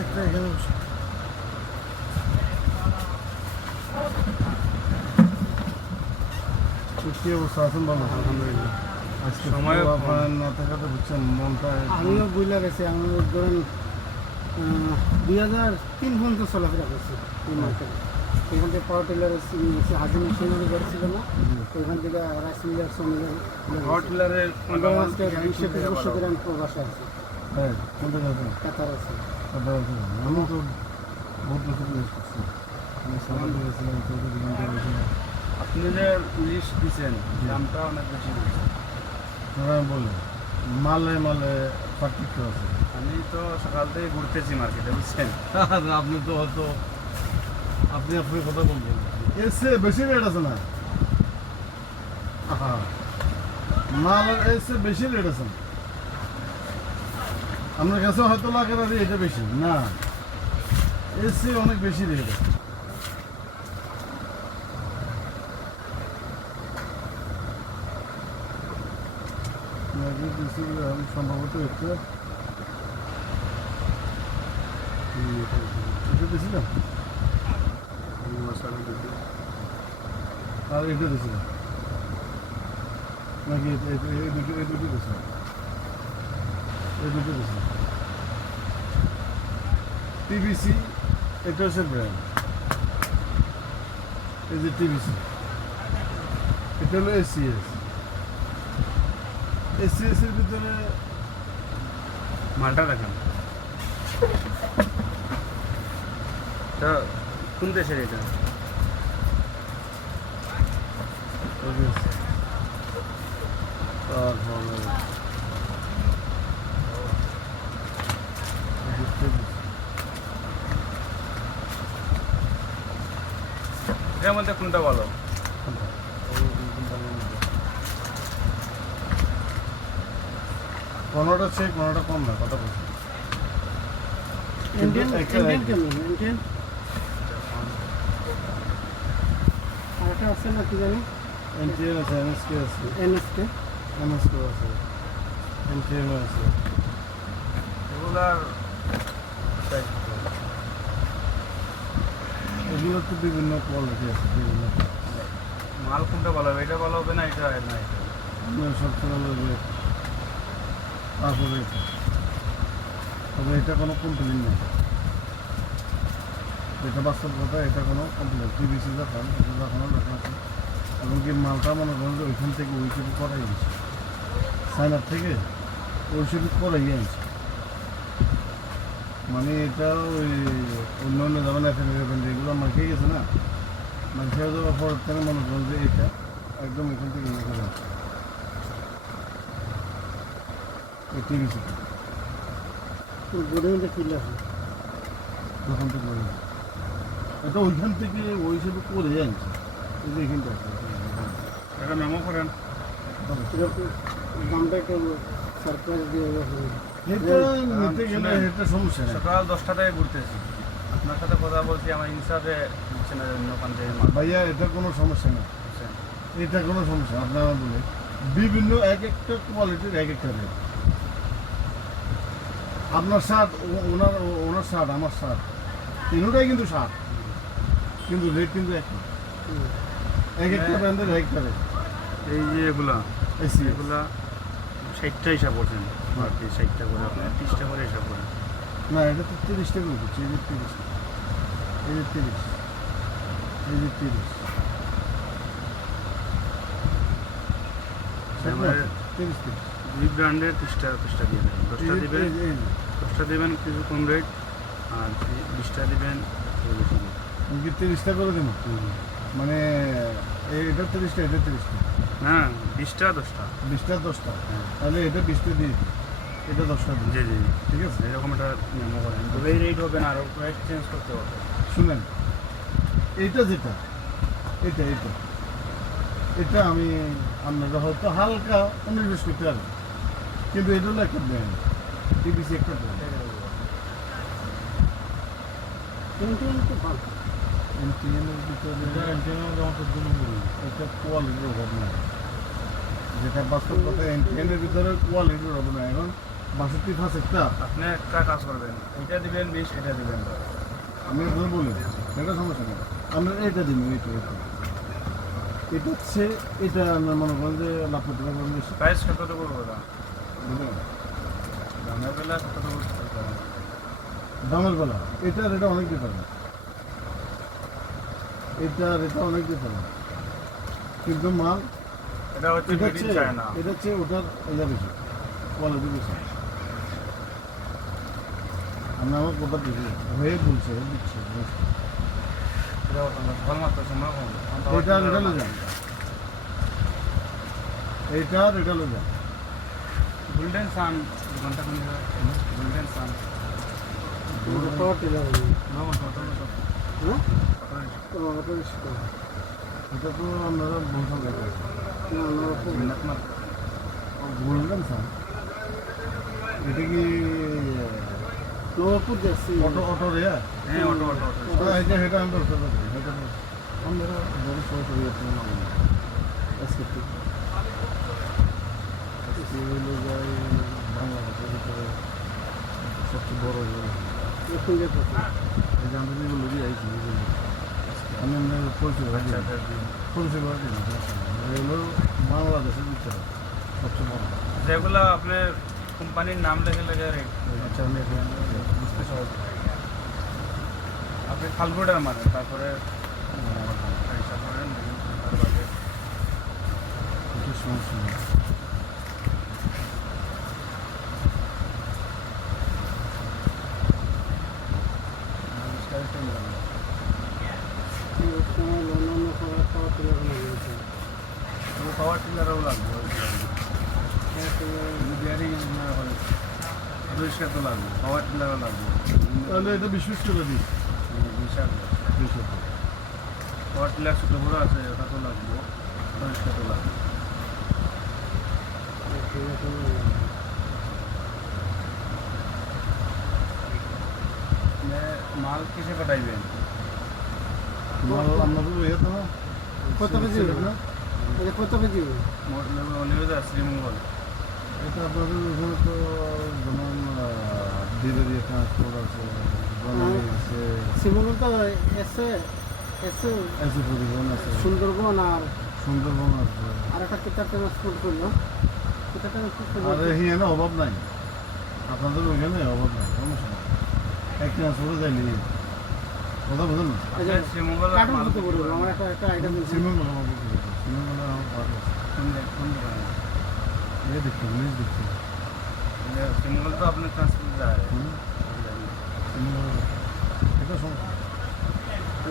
একটা এখানে বসে। কি অবস্থা আছেন বলো? আলহামদুলিল্লাহ। আজকে সময় আপনার না থাকাতে বুঝছেন মনটা আমিও বুঝলা গেছি আমি ধরেন 2003 পর্যন্ত চলাফেরা করছি এই মার্কেটে। এখান থেকে পাওয়ার টিলার হাজির মেশিনারি গাড়ি ছিল না, ওইখান থেকে রাইস মিলার শ্রমিকের পাওয়ার টিলারের আজকে 20-25 করে আমি প্রবাসে আছি, হ্যাঁ কোনটা যাবেন? কাতার আছি। আমি তো বহুত বছর ইউজ করছি। আমি সালাম দিয়েছিলাম, চৌধুরী দিগন্ত গেছিলাম। আপনি যে লিস্ট দিচ্ছেন দামটা অনেক বেশি বলছেন। আপনারা বললেন মালে মালে পার্থক্য আছে। আমি তো সকাল থেকে ঘুরতেছি মার্কেটে, বুঝছেন। আপনি তো হয়তো আপনি কথা বলবেন, এসে বেশি রেট আছে না? মালের এসে বেশি রেট আছে না? আপনার কাছে হয়তো লাগে না যে এটা বেশি না, এসে অনেক বেশি রেট আছে। সম্ভবত একটু দিয়েছিলাম আর এটা দিয়েছিলাম নাকি এই দুটো দিয়েছিলাম, এই দুটো দিয়েছিলাম। টিভিসি এটা হচ্ছে ব্র্যান্ড, এই যে টিভিসি এটা হলো এসিএস। এসিএসের ভিতরে মালটা দেখেন, তা কোন দেশের এটা? তারপরে এর মধ্যে কোনটা ভালো? কোনোটা চেয়ে কোনোটা কম না, কথা বলছি। ইন্ডিয়ান কেমন ইন্ডিয়ান আরেকটা আছে না কি জানি, এনটিএম আছে, এনএসকে আছে, এনএসকে এমএসকে আছে, এনটিএম আছে। এগুলার এগুলোর তো বিভিন্ন কোয়ালিটি আছে, বিভিন্ন মাল কোনটা ভালো হবে? এটা ভালো হবে না এটা না এটা? সবসময় লাগবে। তারপরে তবে এটা কোনো কমপ্লেন নেই, এটা বাস্তব কথা, এটা কোনো কমপ্লেন। টিভিসি যখন এটা যখনও লেখা আছে, এমনকি মালটা মনে করেন যে ওইখান থেকে ওইসব করাই গেছে, চায়নার থেকে ওইসব করাই আনছে। মানে এটা ওই অন্য অন্য যেমন এগুলো মাখিয়ে গেছে না, মাখিয়ে যাওয়ার পর থেকে মনে করেন যে এটা একদম এখান থেকে ইয়ে করে আছে এই টিভিসি বোর্ডিংটা ফিল আছে তখন থেকে বলে এটা ওইখান থেকে ওই হিসেবে করে আনছে। এই যে এখানটা আছে, এটা মেমো করেন। দামটা একটু সারপ্রাইজ দিয়ে এটা নিতে গেলে এটা সমস্যা নেই। সকাল 10টা থেকে ঘুরতেছি, আপনার সাথে কথা বলছি, আমার ইনসাফে দিচ্ছে না অন্য ওখান থেকে মাল। ভাইয়া এটা কোনো সমস্যা নেই, বুঝছেন? এটা কোনো সমস্যা না। আপনারা বলে বিভিন্ন এক একটা কোয়ালিটির এক একটা রেট। আপনার শার্ট, ওনার শার্ট, আমার শার্ট, তিনটাই কিন্তু শার্ট, কিন্তু রেট কিন্তু এক না। এক একটা ব্র্যান্ডের এক একটা রেট। এই যে এগুলা এসি এগুলা 60টা হিসাব করছেন আর কি, 60টা করে আপনি 30টা করে হিসাব করেন। না, এটা তো 30 টাকা করছে। এই যে 30, এই যে 30, এই যে 30, আমার 30 দুই ব্র্যান্ডের 30টা দিয়ে দেবেন। 10টা দিবেন, 10টা দেবেন কিছু কম রেট, আর 20টা দিবেন বেশি রেট। আমি কি 30টা করে দেবো? মানে এটা 30টা, এটা 30টা, না 20টা 10টা। 20টা 10টা, তাহলে এটা 20টা দিয়ে দিই, এটা 10টা দিই। জি জি জি, ঠিক আছে। এরকম একটা মেমো করেন, তবে এই রেট হবে না, আরও প্রাইস চেঞ্জ করতে হবে। শুনেন, এইটা যেটা, এটা এটা এটা আমি আপনারা হয়তো হালকা 19-20 করতে পারেন, কিন্তু এটা হলো একটা ব্র্যান্ড, টিভিসি একটা ব্র্যান্ড। কিন্তু ভালো এনটিএমের ভিতরে এটা কোয়ালিটির অভাব নাই। যেটা বাস্তব কথা এনের ভিতরে কোয়ালিটির হবে না এখন 62 আপনি একটা কাজ করবেন, এটা দিবেন 20, এটা দিবেন 10। আমি আপনার বলি এটা সমস্যা নেই আমরা এটা দিন এটা এটা হচ্ছে এটা আমরা মনে করেন যে লাভ করতে পারবেন বেশি প্রাইস কতটুকু ওটা? বুঝলেন? দামের বেলা কতটুকু করতে হবে? দামের বেলা এটার এটা অনেক ডিফারেন্ট এটার এটা অনেক ডিফারেন্ট কিন্তু মাল এটা হচ্ছে এটা মেড ইন হচ্ছে চায়না। এটা হচ্ছে ওটার এটা বেশি কোয়ালিটি বেশি আমি আমার কোথা থেকে হয়ে বলছে দিচ্ছে এটা ভালো মাত্র সময় কম। এটা আর এটা লো যান এইটা আর এটা লো যান গোল্ডেন সান ঘন্টা কোন গোল্ডেন সান পাওয়ার টিলার হ্যাঁ কত অটো রিক্সা এটা তো আপনারা বলছেন দেখেন না আমরা খুব মিনিট না বললেন স্যার এটা কি নবাবপুর যাচ্ছি অটো রে হ্যাঁ অটো অটো অটো এটা এটা আমি বলতে পারি এটা আমরা বড় সহজ হয়ে যাচ্ছে না আজকে ঠিক আজকে হলো যাই বাংলাদেশের ভিতরে সবচেয়ে বড় এখন যেতে এই যে আমরা যেগুলো দিয়ে আইছি আমি পরিচয় আচ্ছা রাখি আচ্ছা পরিচয় করে দিই এগুলো বাংলাদেশের ভিতরে সবচেয়ে বড় যেগুলো আপনি কোম্পানির নাম লেখে লেখে রেট আচ্ছা আমি এখানে বুঝতে সহজ। আপনি ফাল্গুটার মানে তারপরে হিসাব করেন তার বাদে কিছু সমস্যা নেই সময় অন্যান্য পাওয়ার টিলার গেছে পাওয়ার টিলারও লাগবে বিয়ারিং পরিষ্কার তো লাগবে, পাওয়ার টিলারও লাগবে। তাহলে এটা বিশেষ করে দিই বিশাল পাওয়ার টিলার ছোটো বড়ো আছে, ওটা তো লাগবে, পরিষ্কার তো লাগবে। মাল কিসে পাঠাইবেন? আপনাদের ইয়ে তো না কত কেজি না এটা কত কেজি নিবেদন শ্রীমঙ্গল। এটা আপনাদের ওখানে তো যেমন ধীরে ধীরে ট্রান্সপোর্ট আছে বনানী আছে শিবমঙ্গল তো এসে এসে এসি পরিবহন আছে সুন্দরবন আর সুন্দরবন আছে আর একটা কিতাব ট্রান্সপোর্ট করলো কিতাব ট্রান্সপোর্ট করলো আর এখানে অভাব নাই আপনাদের ওইখানে অভাব নাই সমস্যা নেই এক ট্রান্সপোর্টে যাইলে কথা বুঝুন না শ্রীমঙ্গল কার্টুন করতে বলবো আমার একটা আইটেম দিচ্ছি শ্রীমঙ্গল শ্রীমঙ্গলে আমার পাঠ আছে কোন দোকানে? এই দেখছি ইংলিশ দেখছি শ্রীমঙ্গল তো আপনার ট্রান্সপোর্ট যায়। শ্রীমঙ্গল এটা সমস্যা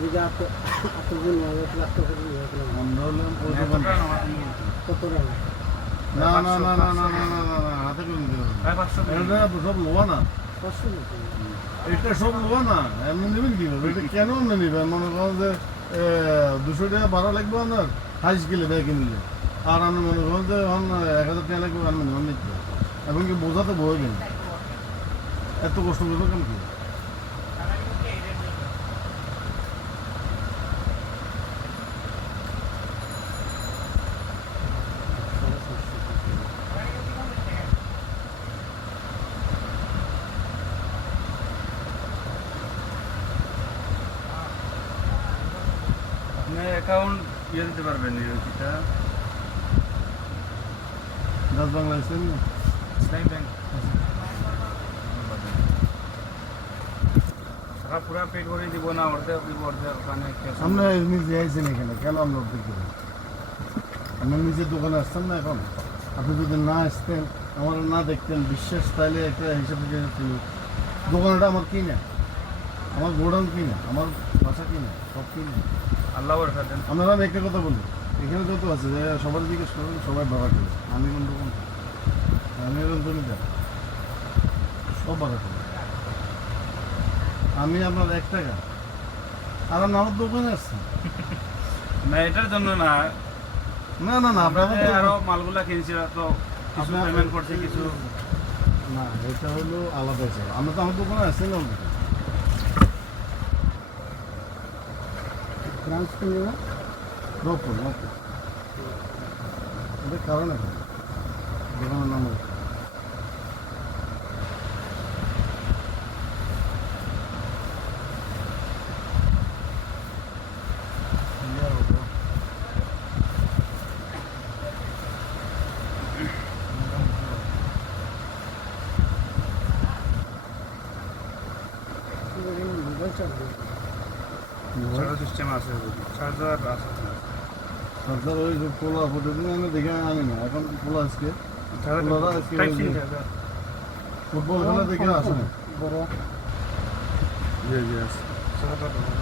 বুঝা এতদিন রাস্তা করে নিয়ে গেলাম আমরা হলাম ওই দোকান কত টাকা না না না না না না না না না হাতে করে নিতে পারবেন প্রায় 500 এটা সব লোয়া না কষ্ট নাকি এটা সব লোয়া না এমনি নেবেন কি ভাবে এটা কেন এমনি নেবেন মনে করেন যে 200 টাকা ভাড়া লাগবে আপনার 28 কিলো ব্যাগ কিনলে আর আপনি মনে করেন যে 1000 টাকা লাগবে আর মিনিমাম নিতে এবং কি বোঝাতে বই গেল এত কষ্ট করবে কেন কি আপনি অ্যাকাউন্ট ইয়ে দিতে পারবেন এটা দাস বাংলা ইসলাম ইসলামী ব্যাংক টাকা পুরা পেড করে দিব না অর্ধেক দিব অর্ধেক ওখানে cash on আমরা নিজে আইছেন এখানে কেন আমরা দেখতে আমরা নিজের দোকানে আসতাম না এখন আপনি যদি না আসতেন আমার না দেখতেন বিশ্বাস তাহলে একটা হিসাব ছিল দোকানটা আমার কিনা আমার গোডাউন কিনা আমার বাসা কিনা সব কিনা আল্লাহ বরকত দেন। আমরা আমি একটা কথা বলি এখানে যত আছে যে সবার জিজ্ঞেস করবেন সবাই ভাড়া করে আমি কোন দোকান আমি এখন জমিদার সব ভাড়া করি আমি আপনার 1 টাকা আর আপনি আমার দোকানে আসছেন না এটার জন্য না, না না না আপনার আপনাদের আরো মালগুলা কিনছি তো কিছু আপনার- পেমেন্ট করছি কিছু। না এটা হলো আলাদা হিসাব আমরা তো আমার দোকানে আসছেন না অলরেডি ব্রাঞ্চ কিনবে রোপণ এটা কারণ এখন দোকানের number mobile charge charger system আছে চার্জার আছে সরকার ওই যে পোলা প্রতিদিন আমি দেখে আনি না এখন পোলা আজকে চার্জার পোলারা আজকে টাইপ ওই সি যে চার্জার ফুটবল খেলা দেখে আসে না বড় জি জি আছে চার্জার